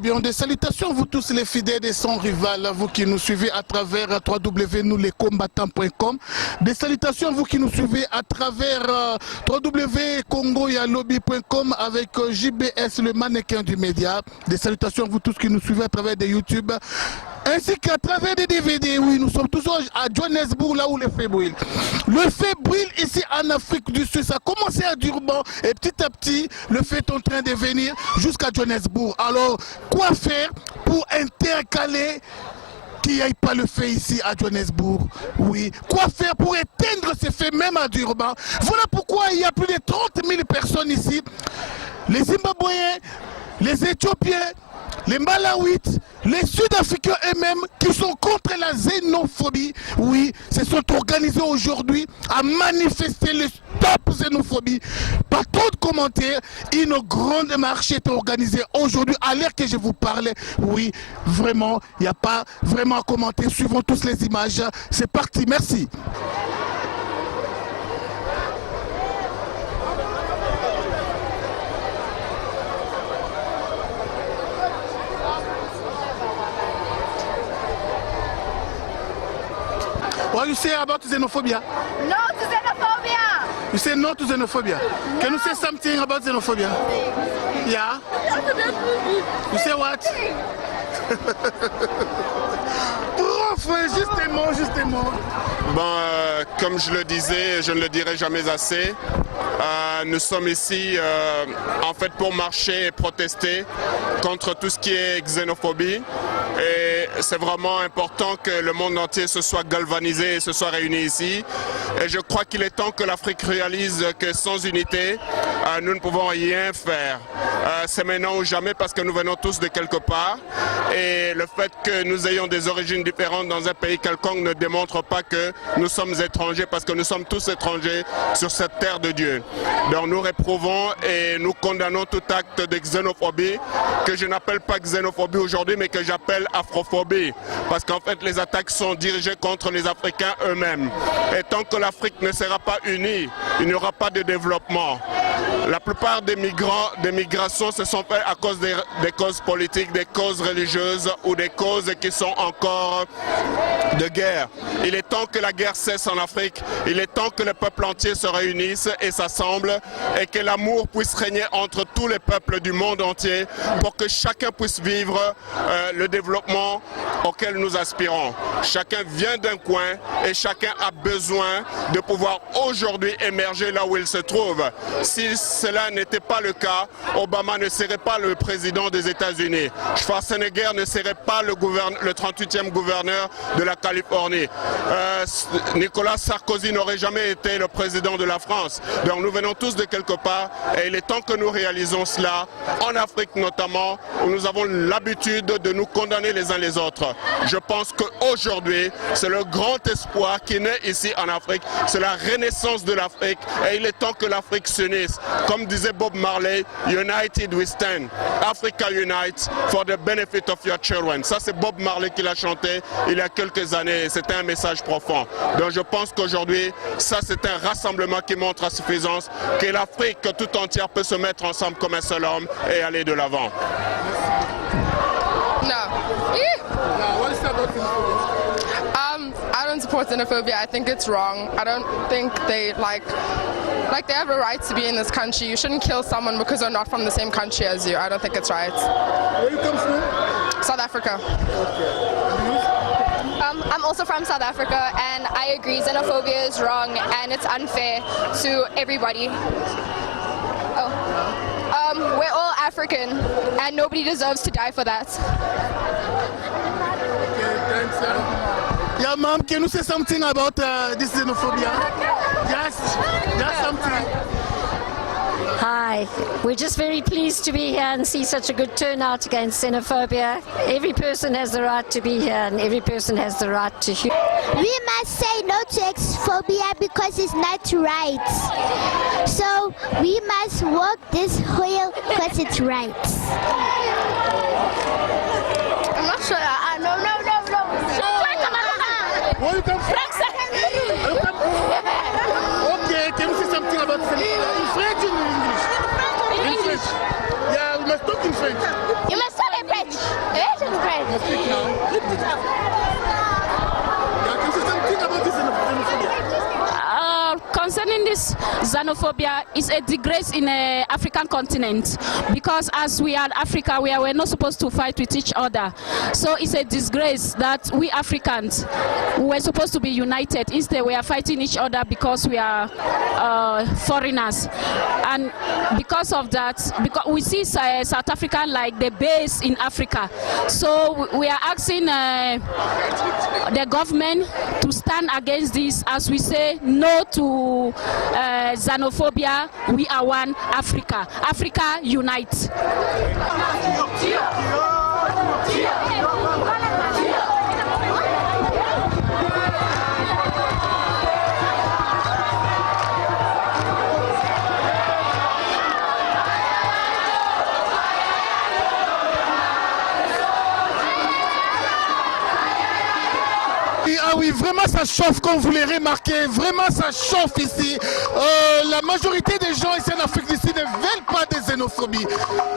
Bien, des salutations vous tous les fidèles et sans rival, vous qui nous suivez à travers www.nouslescombattants.com. Des salutations vous qui nous suivez à travers www.congoyalobi.com avec JBS, le mannequin du média. Des salutations vous tous qui nous suivez à travers des YouTube, ainsi qu'à travers des DVD. Oui, nous sommes toujours à Johannesburg, là où le feu brûle. Le feu brûle ici en Afrique du Sud. Ça a commencé à Durban et petit à petit, le feu est en train de venir jusqu'à Johannesburg. Alors, quoi faire pour intercaler qu'il n'y ait pas le feu ici à Johannesburg? Oui. Quoi faire pour éteindre ces feux même à Durban? Voilà pourquoi il y a plus de 30 000 personnes ici. Les Zimbabwéens, les Éthiopiens, les Malawites, les Sud-Africains eux-mêmes qui sont contre la xénophobie, oui, se sont organisés aujourd'hui à manifester le stop xénophobie. Pas trop de commentaires, une grande marche est organisée aujourd'hui à l'heure que je vous parlais. Oui, vraiment, il n'y a pas vraiment à commenter, suivons tous les images. C'est parti, merci. What you say about xenophobia? No to xenophobia! You say no to xenophobia? No. Can you say something about xenophobia? Yeah? You say what? Prof, juste un mot, juste un mot. Bon, comme je le disais, je ne le dirai jamais assez. Nous sommes ici en fait pour marcher et protester contre tout ce qui est xénophobie. Et c'est vraiment important que le monde entier se soit galvanisé et se soit réuni ici. Et je crois qu'il est temps que l'Afrique réalise que sans unité, nous ne pouvons rien faire. C'est maintenant ou jamais parce que nous venons tous de quelque part. Et le fait que nous ayons des origines différentes dans un pays quelconque ne démontre pas que nous sommes étrangers, parce que nous sommes tous étrangers sur cette terre de Dieu. Donc nous réprouvons et nous condamnons tout acte de xénophobie, que je n'appelle pas xénophobie aujourd'hui, mais que j'appelle afrophobie. Parce qu'en fait, les attaques sont dirigées contre les Africains eux-mêmes. Et tant que l'Afrique ne sera pas unie, il n'y aura pas de développement. La plupart des migrations se sont faites à cause des causes politiques, des causes religieuses ou des causes qui sont encore de guerre. Il est temps que la guerre cesse en Afrique. Il est temps que le peuple entier se réunisse et s'assemble et que l'amour puisse régner entre tous les peuples du monde entier pour que chacun puisse vivre le développement auquel nous aspirons. Chacun vient d'un coin et chacun a besoin de pouvoir aujourd'hui émerger là où il se trouve. Si cela n'était pas le cas, Obama ne serait pas le président des États-Unis. Schwarzenegger ne serait pas le 38e gouverneur de la Californie. Nicolas Sarkozy n'aurait jamais été le président de la France. Donc nous venons tous de quelque part et il est temps que nous réalisons cela, en Afrique notamment, où nous avons l'habitude de nous condamner les uns les autres. Je pense qu'aujourd'hui, c'est le grand espoir qui naît ici en Afrique, c'est la renaissance de l'Afrique et il est temps que l'Afrique s'unisse. Comme disait Bob Marley, United we stand, Africa unite for the benefit of your children. Ça c'est Bob Marley qui l'a chanté il y a quelques années et c'était un message profond. Donc je pense qu'aujourd'hui, ça c'est un rassemblement qui montre à suffisance que l'Afrique tout entière peut se mettre ensemble comme un seul homme et aller de l'avant. I don't support xenophobia. I think it's wrong. I don't think they like they have a right to be in this country. You shouldn't kill someone because they're not from the same country as you. I don't think it's right. Where you come from? South Africa. Okay. I'm also from South Africa and I agree xenophobia is wrong and it's unfair to everybody. We're all African and nobody deserves to die for that. Okay, thanks. Yeah, ma'am, can you say something about this xenophobia? Just something. Hi, we're just very pleased to be here and see such a good turnout against xenophobia. Every person has the right to be here and every person has the right to hear. We must say no to xenophobia because it's not right. So we must walk this hill because it's right. I'm not sure. No. Where you come from? Okay, can you say something about xenophobia? In French or in English? In French. Yeah, we must talk in French. You must celebrate. xenophobia is a disgrace in the African continent, because as we are Africa, we're not supposed to fight with each other. So it's a disgrace that we Africans, were supposed to be united, instead we are fighting each other because we are foreigners. And because of that, because we see South Africa like the base in Africa, so we are asking the government to stand against this, as we say no to xenophobia. We are one Africa. Africa unite. Ah oui, vraiment ça chauffe, comme vous l'avez remarqué, vraiment ça chauffe ici. La majorité des gens ici en Afrique d'ici ne veulent pas de xénophobie.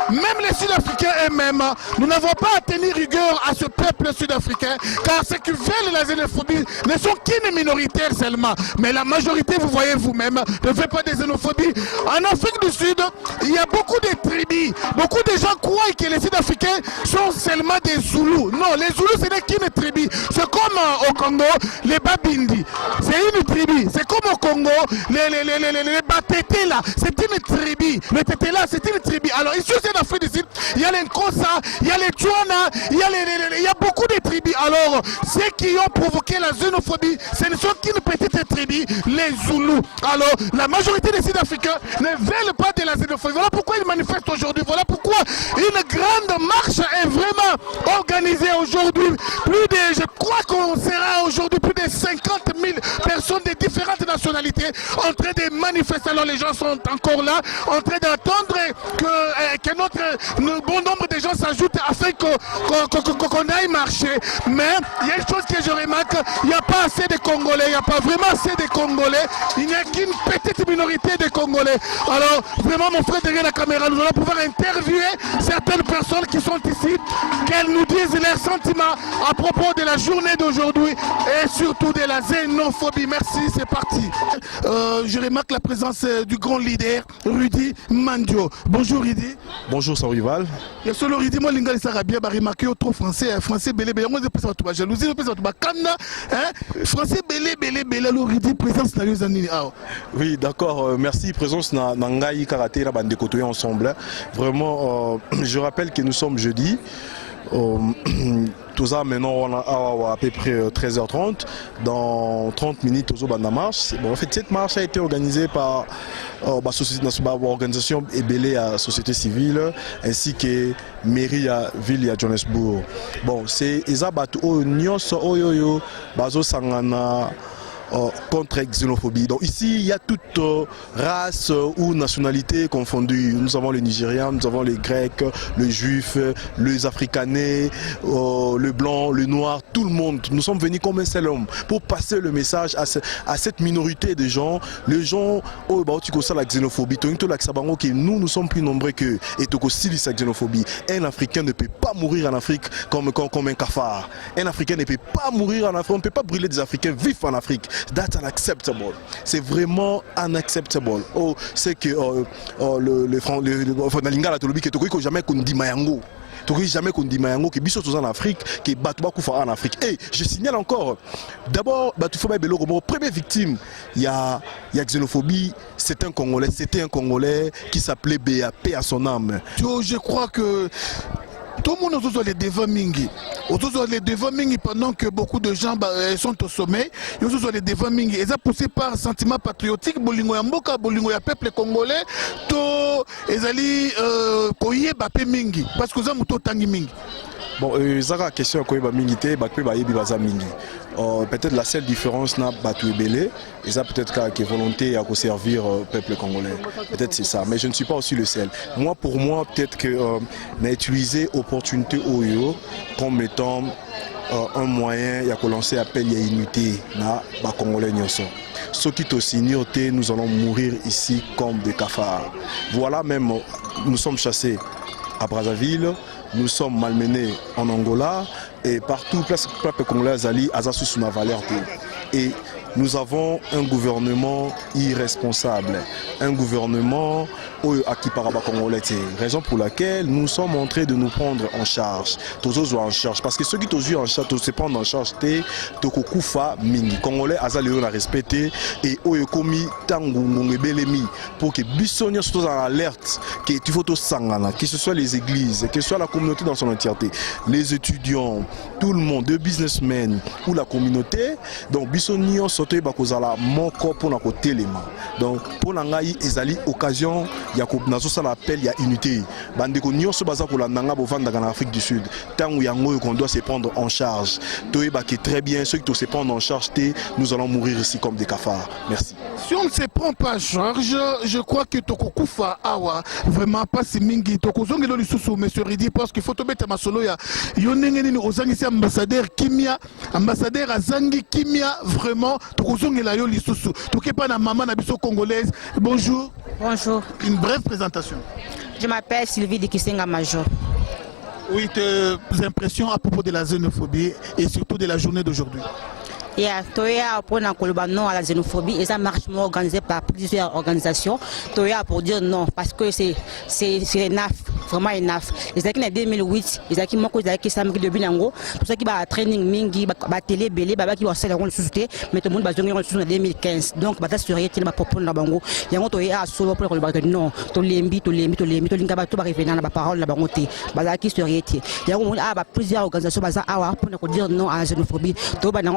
Même les Sud-Africains eux-mêmes, nous n'avons pas à tenir rigueur à ce peuple sud-africain, car ceux qui veulent la xénophobie ne sont qu'une minorité seulement. Mais la majorité, vous voyez vous-même, ne veut pas de xénophobie. En Afrique du Sud, il y a beaucoup de tribus. Beaucoup de gens croient que les Sud-Africains sont seulement des Zoulous. Non, les Zoulous, ce n'est qu'une tribu. C'est comme au Congo, les Babindi, c'est une tribu. C'est comme au Congo, les Batete là, c'est une tribu. Les Tété là, c'est une tribu. Alors ici en Afrique du Sud, il y a les Nkosa, il y a les Tchouana, il y a beaucoup de tribus. Alors ceux qui ont provoqué la xénophobie, ce ne sont qu'une petite tribu, les Zoulous. Alors la majorité des Sud-Africains ne veulent pas de la xénophobie. Voilà pourquoi ils manifestent aujourd'hui. Voilà pourquoi une grande marche est vraiment organisée aujourd'hui. Je crois qu'on sera aujourd'hui plus de 50 000 personnes de différentes nationalités en train de manifester. Alors les gens sont encore là, en train d'attendre que bon nombre de gens s'ajoutent afin qu'on aille marcher. Mais il y a une chose que je remarque, il n'y a pas assez de Congolais, il n'y a pas vraiment assez de Congolais, il n'y a qu'une petite minorité de Congolais. Alors vraiment mon frère derrière la caméra, nous allons pouvoir interviewer certaines personnes qui sont ici, qu'elles nous disent leurs sentiments à propos de la journée d'aujourd'hui et surtout de la xénophobie. Merci, c'est parti. Je remarque la présence du grand leader, Rudy Mandio. Bonjour Rudy. Bonjour Saurival. Et solo Rudy, moi l'ingal sarabia ba remarqué trop français, français belé belé. Moi je pense à jalousie, je pense à canna, français belé belé belé. Alors Rudy présence na les années. Oui, d'accord. Merci présence na ngai karaté la bande côtoyer ensemble. Vraiment, je rappelle que nous sommes jeudi. Tout ça maintenant on a à peu près 13h30. Dans 30 minutes aux bande marche. Bon, en fait cette marche a été organisée par l'organisation Ebélé à société civile ainsi que mairie à ville à Johannesburg. Bon, c'est Isabatu Nyonso Oyoyo Bazo Sangana contre la xénophobie. Donc ici, il y a toute race ou nationalité confondue. Nous avons les Nigériens, nous avons les Grecs, les Juifs, les Africanais, le blanc, le noir, tout le monde. Nous sommes venus comme un seul homme pour passer le message à cette minorité de gens. Les gens, la xénophobie, nous sommes plus nombreux qu'eux. Et la xénophobie. Un Africain ne peut pas mourir en Afrique comme un cafard. Un Africain ne peut pas mourir en Afrique. On ne peut pas brûler des Africains vifs en Afrique. That's unacceptable. C'est vraiment unacceptable. Oh, c'est que le lingala tolobi que toko jamais qu'on dit mayango. Toko jamais qu'on dit mayango que biso en Afrique, que batouba koufa en Afrique. Et je signale encore. D'abord, Batoufa Bello Romo, première victime, il y a xénophobie. C'était un Congolais qui s'appelait BAP à son âme. Je crois que tout le monde a les devants mingi. Les devants mingi pendant que beaucoup de gens sont au sommet. Ils ont les devants mingi. Ils sont poussés par un sentiment patriotique. Bolingo ya mboka, bolingo ya peuple congolais. To ezali koye bape mingi. Parce que ça muto tangi mingi. Bon, Zara, question à quoi mingi bakwe bayebi baza mingi. Peut-être la seule différence n'a battu Ebélé, et ça peut-être qu'il y a volonté à servir le peuple congolais. Peut-être c'est ça, mais je ne suis pas aussi le seul. Moi, pour moi, peut-être que n'a utilisé l'opportunité OYO comme étant un moyen de lancer appel à l'unité na ba congolais nyoso. Ceux qui te signent, nous allons mourir ici comme des cafards. Voilà même, nous sommes chassés à Brazzaville. Nous sommes malmenés en Angola et partout, place peuple congolais Azali, Azasu sous la valeur. Et nous avons un gouvernement irresponsable, un gouvernement à qui paraba congolais, raison pour laquelle nous sommes en train de nous prendre en charge. Tous en charge parce que ceux qui sont en charge, se prendre en charge, tokokufa mingi congolais azali on a respecté et oyokomi tangu ngebelemi pour que bissonia soit en alerte que tu faut to sangana, que ce soit les églises, que ce soit la communauté dans son entièreté, les étudiants, tout le monde, les businessmen ou la communauté. Donc bissonia soto bakozala moko pour na kotelema. Donc pour nangai ezali occasion ya ko nazo ça l'appel ya unité. Bandeko nyonso baza ko la nanga bovanda en Afrique du Sud. Tangu yango qu'on doit se prendre en charge. Toyeba que très bien ceux qui doivent se prendre en charge, nous allons mourir ici comme des cafards. Merci. Si on ne se prend pas en charge, je crois que Tokokufa Awa, vraiment pas si mingi, Tokozongelo Lisusu, monsieur Ridi, parce qu'il faut te mettre ma solo ya. Yonengeni Ozangi ambassadeur Kimia, ambassadeur Azangi Kimia, vraiment, Tokozongela Yo Lisusu. Tokepa na maman Nabiso congolaise. Bonjour. Bonjour. Une brève présentation. Je m'appelle Sylvie Dikisenga Major. Oui, tes impressions à propos de la xénophobie et surtout de la journée d'aujourd'hui. Toya pour non à la xénophobie et ça marche organisé par plusieurs organisations. Toya pour dire non parce que c'est NAF, vraiment NAF. Les acquis en 2008, les acquis moko les acquis samedi de binango, tout ça qui va training mingi, ba télé belé, ba qui va se la société, mais tout le monde va zonger en 2015. Donc ba sur yeti ba propos na bango. Yango toya solo pour le non, to lembi linga ba to ba revenir na ba parole na bango té. Ba qui sur yeti. Yango ba plusieurs organisations ba za awa pour dire non à la xénophobie. To ba na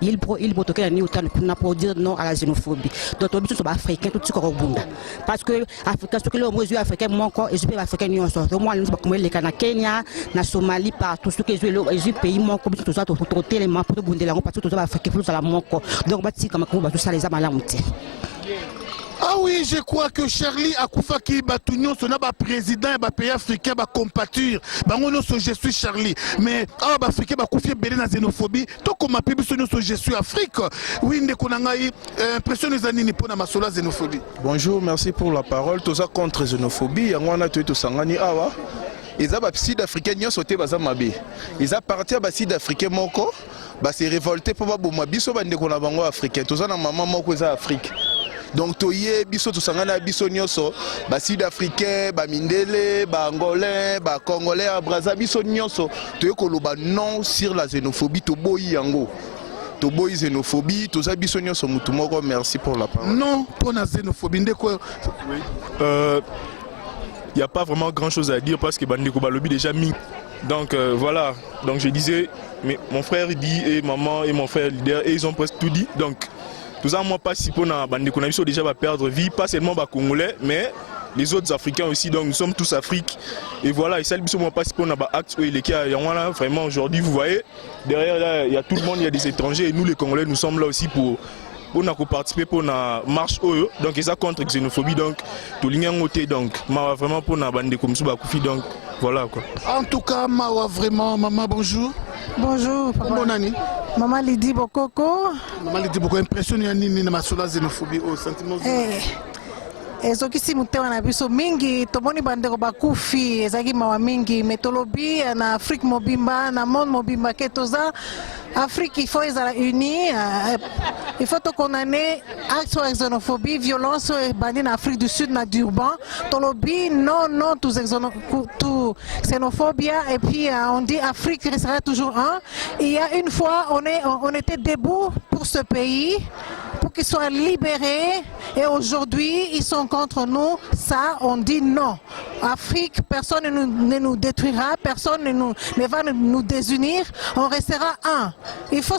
il pour dire non à la xénophobie. Donc, on sont africains, tout ce qu'on a. Parce que Africains, ce que les mesures africains manquent, et je peux africains, nous sommes nous comme les Kenya, la Somalie, partout ce que les pays manquent, tout ça, pour traiter les membres, pour bounder la parce que tout ça africain, tout ça la manque. Donc, tout ça les a mal. Ah oui, je crois que Charlie Akoufaki Batunion, son président et pays africain va compatir. Je suis Charlie. Mais africain va confier belé na xénophobie. Tout comme je suis Afrique. Oui, ne konangai impression les années pour na masola xénophobie. Bonjour, merci pour la parole. Tout ça contre xénophobie. Yangwana to sangani awa. Ils ont sud-africain qui sauté baza mabe. Ils ont parti à sud-africain moko, ba se révolter pour ba boma biso bande ko na bango africain. Tout ça na maman moko za Afrique. Donc toye biso to sangana biso nyoso, ba sud-africain, ba mindele, ba angolais, ba congolais, braza biso nyoso, toye ko loba non sur la xénophobie to boyi yango. To boyi xénophobie, to za biso nyoso mutu moko, merci pour la parole. Non pour la xénophobie ndeko. Il n'y a pas vraiment grand chose à dire parce que Bandeko Balobi déjà mis. Donc voilà, donc je disais, mais mon frère dit et maman et mon frère leader et ils ont presque tout dit. Donc tout ça moi pas si pour Bandeko Nabiso déjà va perdre vie, pas seulement Congolais, mais les autres Africains aussi. Donc nous sommes tous Afrique et voilà, et ça Biso moi pas si pour acte il est là vraiment aujourd'hui vous voyez derrière là il y a tout le monde, il y a des étrangers et nous les Congolais nous sommes là aussi pour on a participé pour la marche OE, donc ça contre la xénophobie, donc tout le monde donc vraiment pour la bande comme ça, donc voilà quoi. En tout cas, Mawa vraiment, maman bonjour. Bonjour, papa. Bonne année. Maman Lydie Bokoko. Maman Lydie Bokoko, impressionné ni na masola xénophobie au sentiment. ezokisi motema na biso mingi tomoni bandeko bakufi ezalaki mawa mingi me tolobi na Afrique mobimba na monde mobimba ke toza Afrique il faut ezala uni il faut tokondamner acte ya xénophobie violence ebandi na Afrique du Sud na Durban tolobi non tout xénophobie et puis on dit Afrique restera toujours un. Il y a une fois on était debout pour ce pays pour qu'ils soient libérés et aujourd'hui ils sont contre nous. Ça on dit non. Afrique, personne ne nous détruira, personne ne va nous désunir, on restera un. Il faut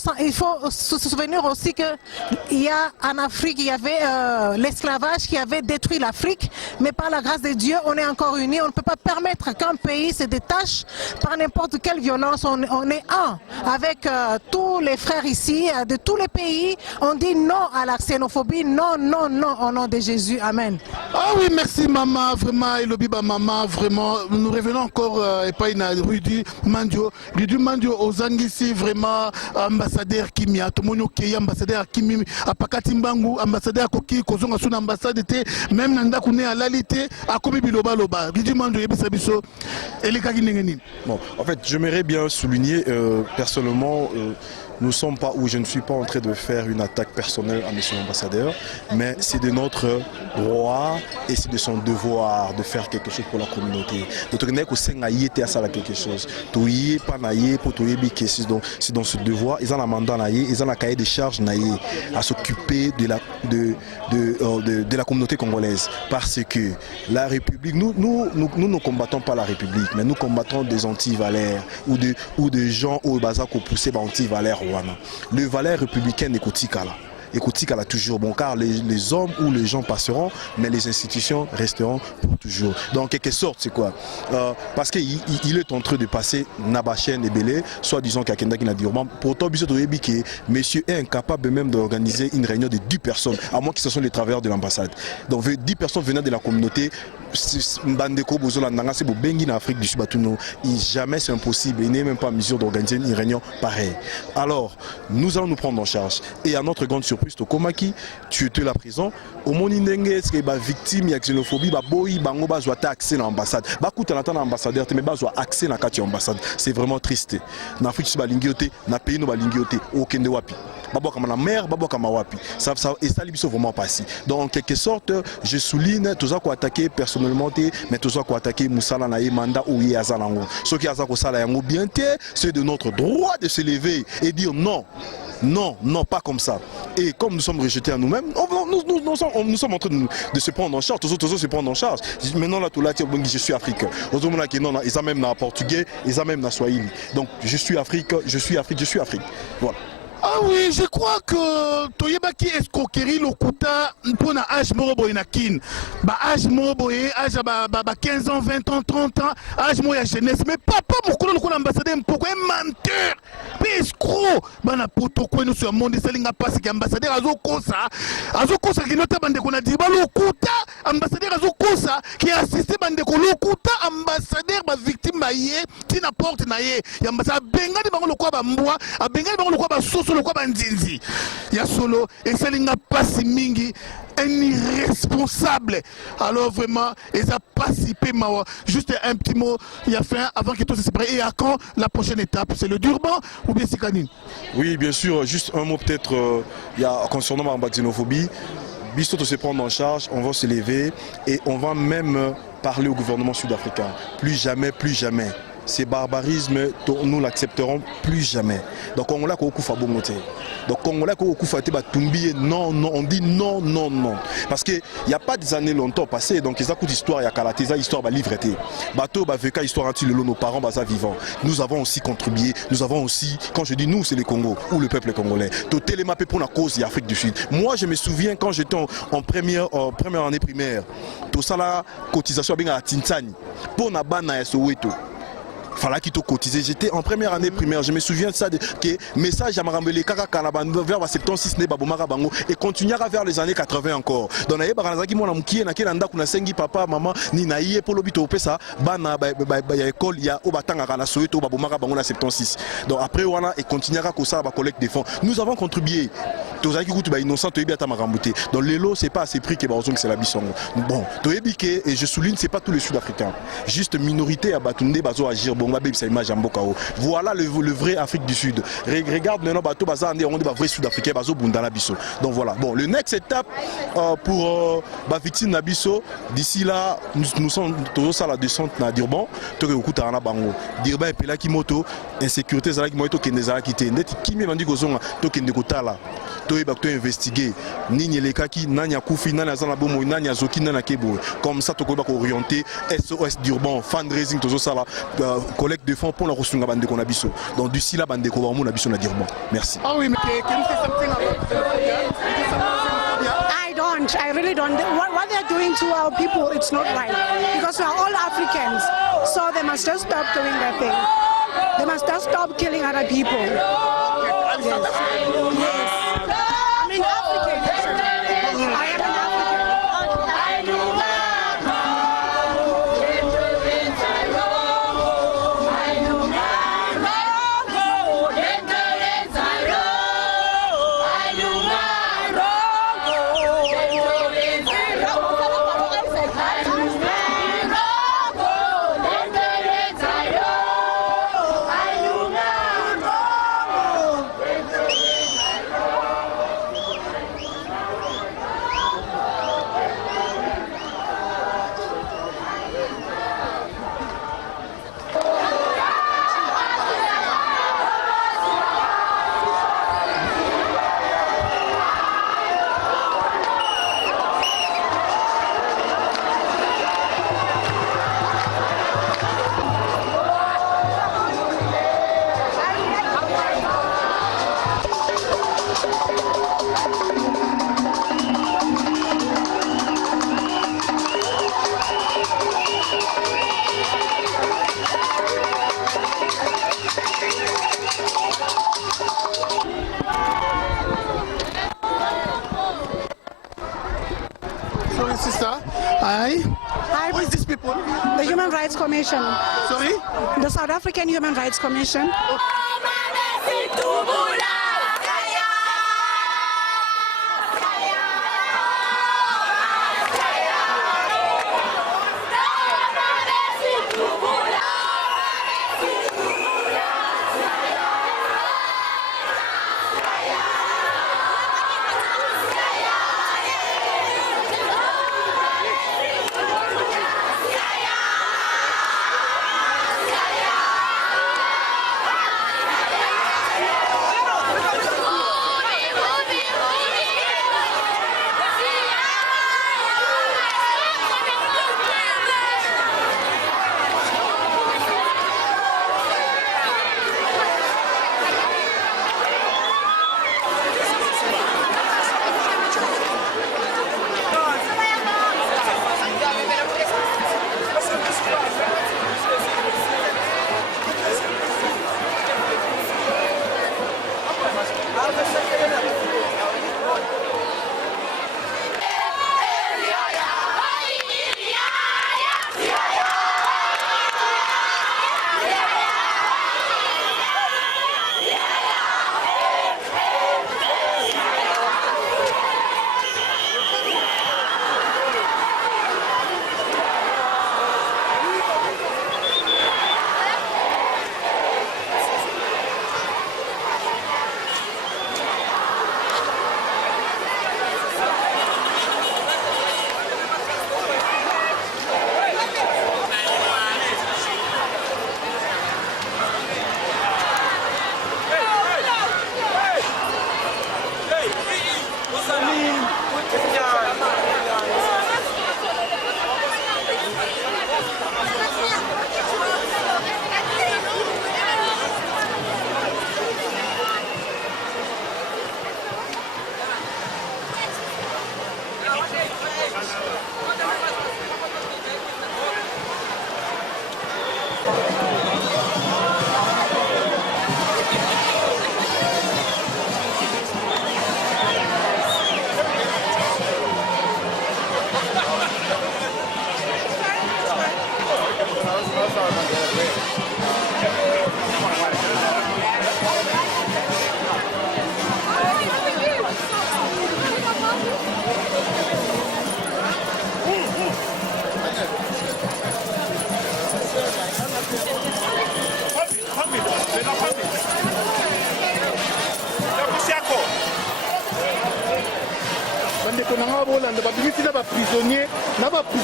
se souvenir aussi qu'il y a en Afrique, il y avait l'esclavage qui avait détruit l'Afrique, mais par la grâce de Dieu, on est encore unis. On ne peut pas permettre qu'un pays se détache par n'importe quelle violence. On est un. Avec tous les frères ici, de tous les pays, on dit non à la xénophobie, non, au nom de Jésus. Amen. Ah oui, merci maman, vraiment, Elobiba maman, vraiment. Nous revenons encore et pas une Rudy Mandio. Rudy Mandio aux Angisi, vraiment, ambassadeur Kimia, Tomonyo Kei, ambassadeur Kimi, Apakati Mbangu, ambassadeur Koki, Kozonga Suna ambassade, même Nanda Kune à l'alité, à Komi Biloba Loba. Rudy Mandio, Ebisabiso, Elika Ginengeni. Bon, en fait, j'aimerais bien souligner personnellement nous sommes pas, ou je ne suis pas en train de faire une attaque personnelle à monsieur l'ambassadeur, mais c'est de notre droit et c'est de son devoir de faire quelque chose pour la communauté. Notre nez à ça quelque chose. C'est dans ce devoir, ils ont un mandat, ils ont un cahier de charges à s'occuper de la communauté congolaise. Parce que la République, nous ne combattons pas la République, mais nous combattons des anti-valeurs ou des gens au bazar qui poussent des anti-valeurs. Le valeur républicaine est Kotikala. Et Kotikala toujours bon, car les hommes ou les gens passeront, mais les institutions resteront pour toujours. Donc, en quelque sorte, c'est quoi parce qu'il est en train de passer Nabachen et Belé, soit disant qu'il y a quelqu'un qui n'a dit pourtant, monsieur est incapable même d'organiser une réunion de 10 personnes, à moins que ce soit les travailleurs de l'ambassade. Donc, 10 personnes venant de la communauté, en Afrique du Sud, jamais c'est impossible. Il n'est même pas en mesure d'organiser une réunion pareille. Alors, nous allons nous prendre en charge. Et à notre grande surprise, Tokomaki, tu étais là présent. Au monde est-ce que les victimes de la xénophobie, ont accès à l'ambassade. L'ambassadeur, mais accès à l'ambassade. C'est vraiment triste. En Afrique du Sud, dans pays aucun de wapi. Et ça, c'est vraiment passé. Donc, en quelque sorte, je souligne tout ça qu'on attaqué personnellement, mais tout ça qu'on attaqué Moussala Naï Manda ou Yazalango. Ce qui a bien, c'est de notre droit de se lever et dire non. Non, non, pas comme ça. Et comme nous sommes rejetés à nous-mêmes, nous sommes en train de se prendre en charge. Tous autres se prendre en charge. Maintenant, là, tout là, je suis africain. Ils ont même dans portugais, ils ont même dans swahili. Donc, je suis Afrique, je suis Afrique, je suis Afrique. Voilà. Ah oui, je crois que Toyebaki escroquerie lokuta pour na âge moroboy na kin. Ba âge moroboy, âge ba 15 ans, 20 ans, 30 ans, âge moya jeunesse. Mais papa mokolo lokolo ambassadeur pourquoi un menteur? Mais escroc. Bana poto ko no sur monde selinga passe ki ambassadeur azokosa ki nota bande ko na diba lokuta ambassadeur azokosa ki assisté bande ko lokuta ambassadeur ba victime ba ye tina porte na ye. Ya ambassadeur bengani bango lokwa ba mbwa, abengani bango lokwa ba solo kwa banzinzi ya solo et ça n'a pas si mingi un irresponsable. Alors vraiment ils a participé juste un petit mot il y a fait avant que tout se sépare et à quand la prochaine étape c'est le Durban ou bien c'est Kanine? Oui bien sûr juste un mot peut-être il y a concernant la xénophobie Bisto se prendre en charge on va se lever et on va même parler au gouvernement sud-africain plus jamais ces barbarismes, nous l'accepterons plus jamais. Donc on l'a qu'au coup fabomoté. Donc on l'a qu'au coup faté batumbi non non on dit non non non parce que il y a pas des années longtemps passées donc ils a coup d'histoire il y a kalatéza histoire ba livreté. Bateau ba veka histoire anti le nos parents baza vivants. Nous avons aussi contribué, nous avons aussi quand je dis nous c'est le Congo ou le peuple congolais. Tout télémapé pour la cause de l'Afrique du Sud. Moi je me souviens quand j'étais en première année primaire. Tout ça la cotisation bien à Tintani pour na bana ya Soweto. Fallait qu'il te cotise. J'étais en première année primaire. Je me souviens de ça, que message à Marambele Kaka Kalaban vers 76 né Babomara Bango et continuera vers les années 80 encore. Dans les baranazaki mon amki na kelanda kuna sengi papa maman ni naïe pour l'obito pesa bana école ya obatanga kana Soweto Babomara Bango na 76. Donc après wana et continuera comme ça ba collecte des fonds. Nous avons contribué. Tozaki kutu ba innocent to yebata marambuté. Donc les lots c'est pas assez prix que bazong c'est la bisongo. Bon, to yebike et je souligne c'est pas tous les Sud-Africains. Juste minorité à Batunde bazo agir voilà le vrai Afrique du Sud. Regarde maintenant bateau bazar on est vrai Sud-Africain bazo bundala biso. Donc voilà. Bon, le next étape pour victime na biso d'ici là nous sommes tous à la descente na Durban, to okuta na bango. Durban epela ki moto insécurité zala ki moto kendeza ki te net kimi bandi kozonga to kende kotala. To yeba to investiguer nini lekaki nani akufi nani azana bomo nani azoki nani akebo. Comme ça to ko ba orienter SOS Durban fundraising to sala collecte de fonds pour la ressource bande qu'on a biso. Donc d'ici là bande qu'on va mon abiso na Durban. Merci. Ah oui mais can you say something about I really don't. What they're doing to our people, it's not right. Because we are all Africans. So they must just stop doing that thing. They must just stop killing other people. Yes. Yes. I mean, African. I am an Commission. Sorry? The South African Human Rights Commission.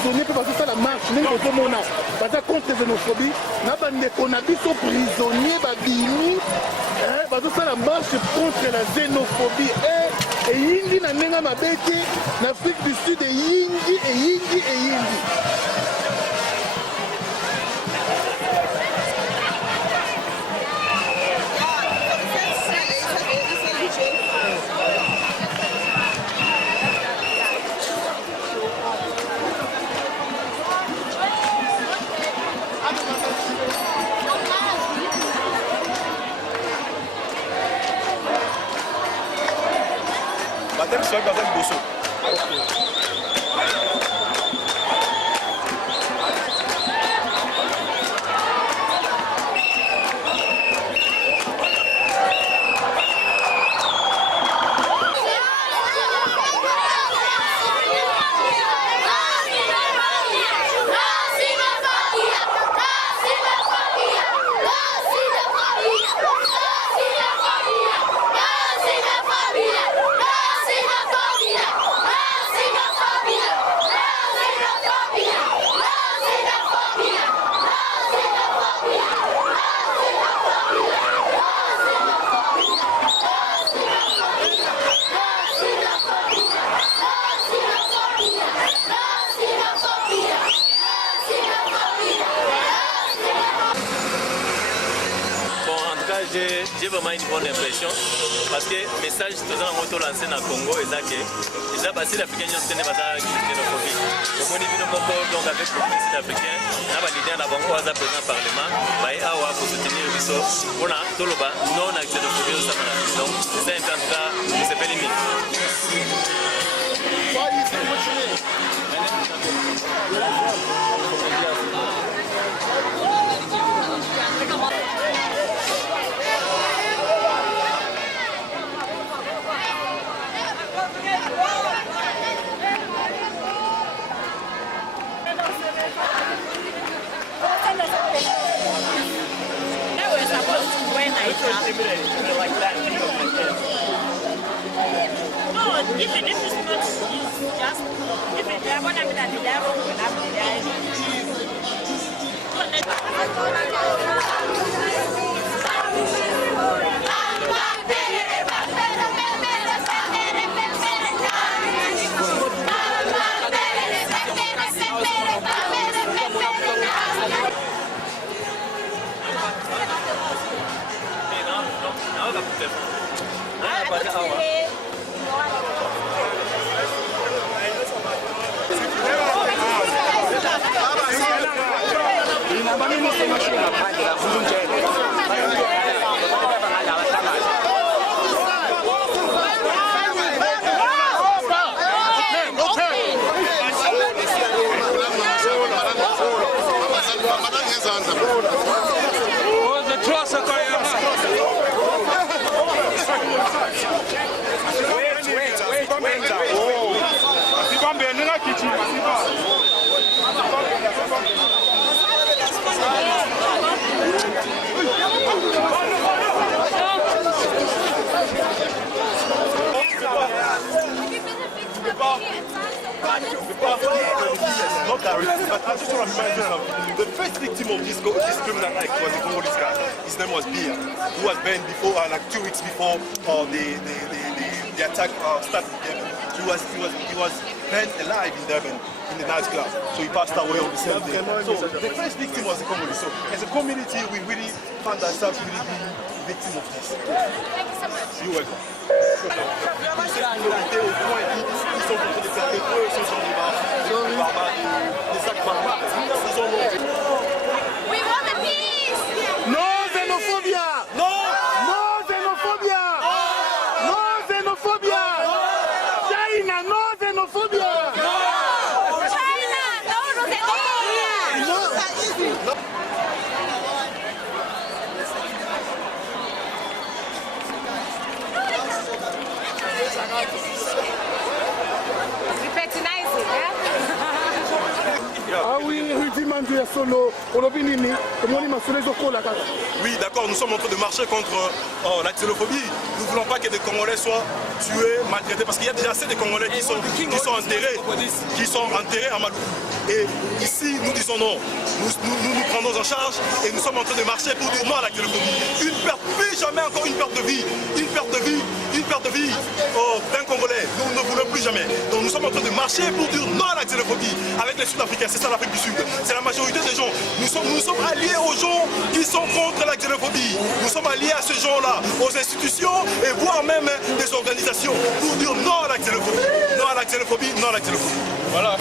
prisonniers pe bazosala marche ndenge tozomona baza contre xénophobie na bandeko na biso prisonnier babimi bazosala marche contre la xénophobie eyingi na ndenge mabe te na Afrique du Sud eyingi. Madame Soy Bazak Bosso. J'ai vraiment une bonne impression parce que le message que nous avons lancé dans le Congo est que les Sud africains sont xénophobie. Au moins, donc avec le Sud africain, nous avons l'idée d'avoir un président du Parlement pour soutenir les choses. On a tout le bas, non à xénophobie au Samara. Donc, c'est ça, en tout cas, c'est pas limite. intimidated like that. No, even if it's not used, just if it I want to be there, The first victim of this criminal act was a Congolese guy. His name was Bia, who was banned before, like 2 weeks before the attack started in Durban. He was banned alive in Durban in the nightclub. So he passed away on the same day. So the first victim was a Congolese. So as a community, we really found ourselves really being victim of this. Thank you so much. You're welcome. We want the peace! No xénophobia! No! No xénophobia! No xénophobia! China, no xénophobia! China, no xenophobia! Ah oui, Rudy Mandu est solo. Oui, d'accord, nous sommes en train de marcher contre la xénophobie. Nous ne voulons pas que des Congolais soient tués, maltraités, parce qu'il y a déjà assez de Congolais qui sont enterrés à Malou. Et ici, nous disons non. Nous prenons en charge et nous sommes en train de marcher pour dire non à la xénophobie. Une perte, plus jamais encore une perte de vie. Une perte de vie d'un Congolais. Nous ne voulons plus jamais. Donc nous sommes en train de marcher pour dire non à la xénophobie avec les Sud-Africains. C'est ça l'Afrique du Sud. C'est la majorité des gens. Nous sommes alliés aux gens qui sont contre la xénophobie. Nous sommes alliés à ces gens-là, aux institutions et voire même des organisations pour dire non à la xénophobie. Non à la xénophobie, non à la xénophobie. Voilà.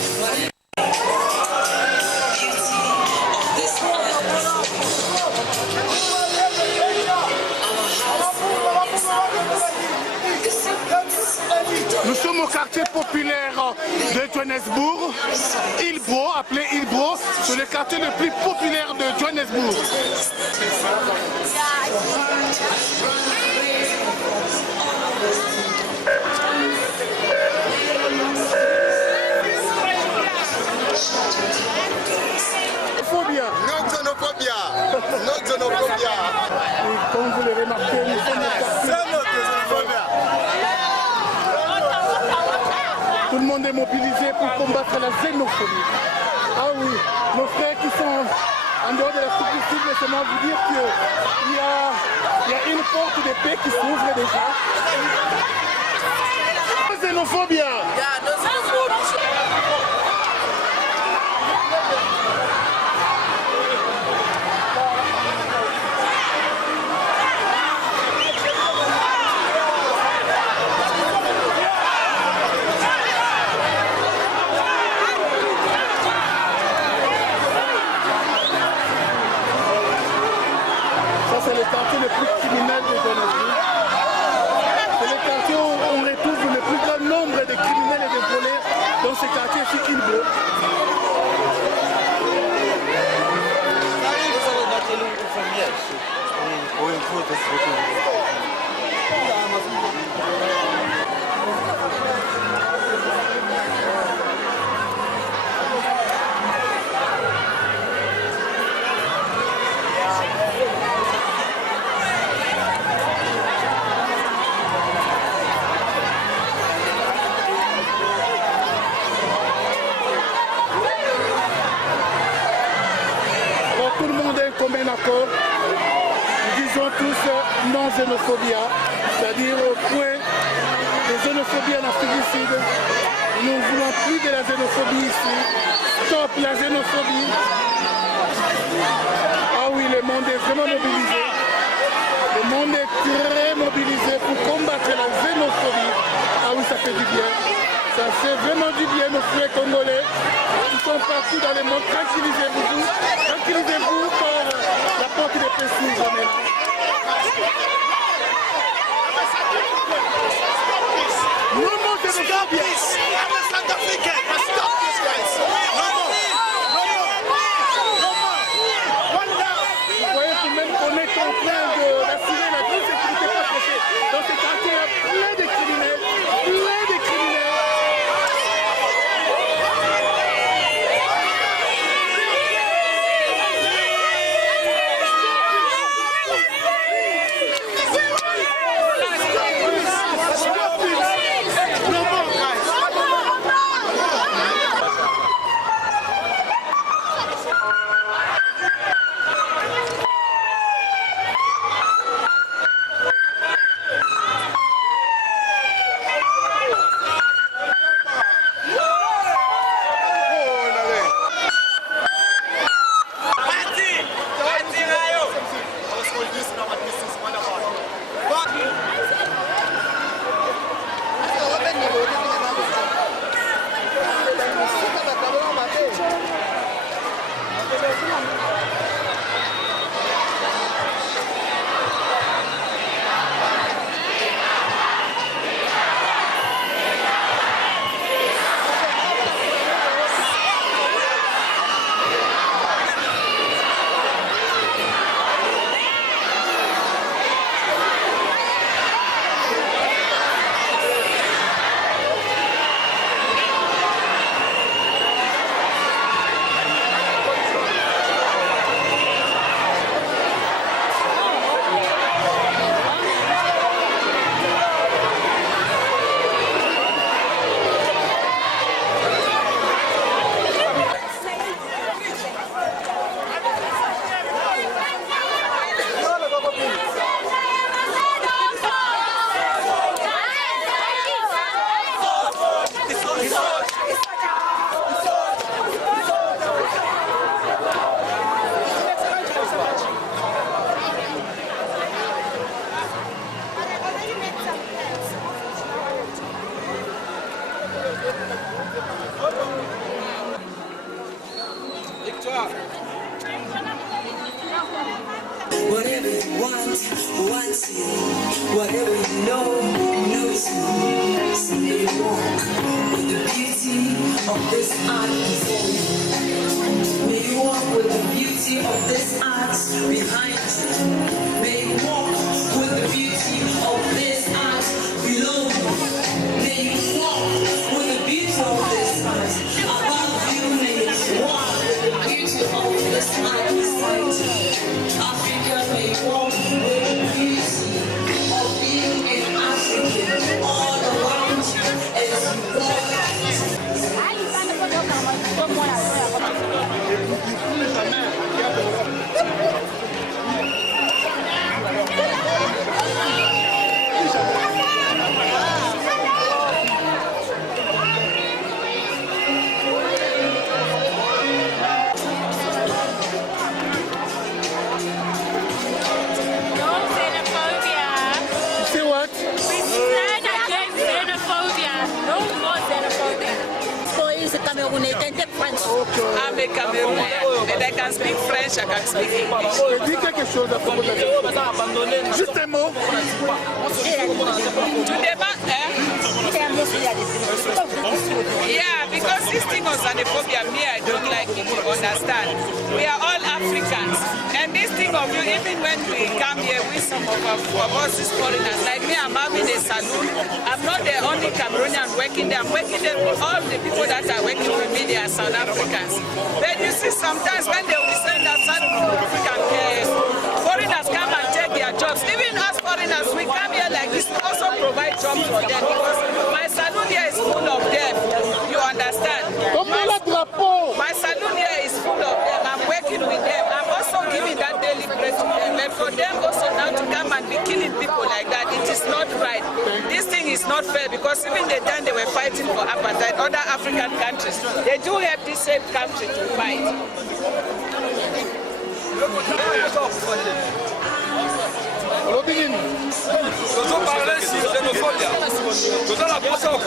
Nous sommes au quartier populaire de Johannesburg, Ilbo, appelé Ilbo, c'est le quartier le plus populaire de Johannesburg. Non xénophobia. Non xénophobia. Et comme vous le remarquez, nous sommes au quartier. Tout le monde est mobilisé pour combattre la xénophobie. Ah oui, nos frères qui sont en dehors de la structure, laissez-moi vous dire qu'il y a une porte de paix qui s'ouvre déjà. Xénophobia. C'est le quartier le plus criminel de Johannesburg. C'est le quartier où on retrouve le plus grand nombre de criminels et de voleurs dans ce quartier ici, Ilbo. disons tous non-xénophobie, c'est-à-dire au point de xénophobie en Afrique du Sud. Nous ne voulons plus de la xénophobie ici. Stop la xénophobie. Ah oui, le monde est vraiment mobilisé. Le monde est très mobilisé pour combattre la xénophobie. Ah oui, ça fait du bien. Ça fait vraiment du bien, nos frères congolais. Ils sont partout dans le monde. Tranquillisez-vous. Tranquillisez-vous par la porte des paix s'ouvre maintenant. No more xenophobia. I'm a South African. Stop this, guys. No more. No more. No more. One down. Vous voyez que même qu'on est en train d'assurer la grande sécurité partagée. Dans ces quartiers, il y a plein de criminels. Plein de criminels. Whatever you want, wants you. Whatever you know, knows you. So may you walk with the beauty of this art before you. May you walk with the beauty of this art behind you. May you walk with the beauty of this art below you. May you walk with the beauty of this art above you. May you walk with the beauty of this art beside you. Africa may walk with the beauty of being an African all around you as you walk. I'm a Cameroonian and I can speak French, I can speak English. Dis quelque chose à propos de la juste un mot. To demand, yeah, because this thing of xenophobia, me, I don't like it, you understand. We are all Africans. And this thing of you, even when we come here with some of us is foreigners, like me, I'm having a saloon. I'm not the only Cameroonian working there. I'm working there with all the people that are working with me, they are South Africans. But you see, sometimes when they will send us South African foreigners come and take their jobs. Even us foreigners, we come here like this to also provide jobs for them because my saloon here is full of them. You understand? My saloon here is full of them. I'm working with them. I'm also giving that daily bread to them. And for them also now not fair because even the time they were fighting for apartheid, other African countries, they do help this same country to fight. Nous allons parler sur xénophobie. Nous allons passer au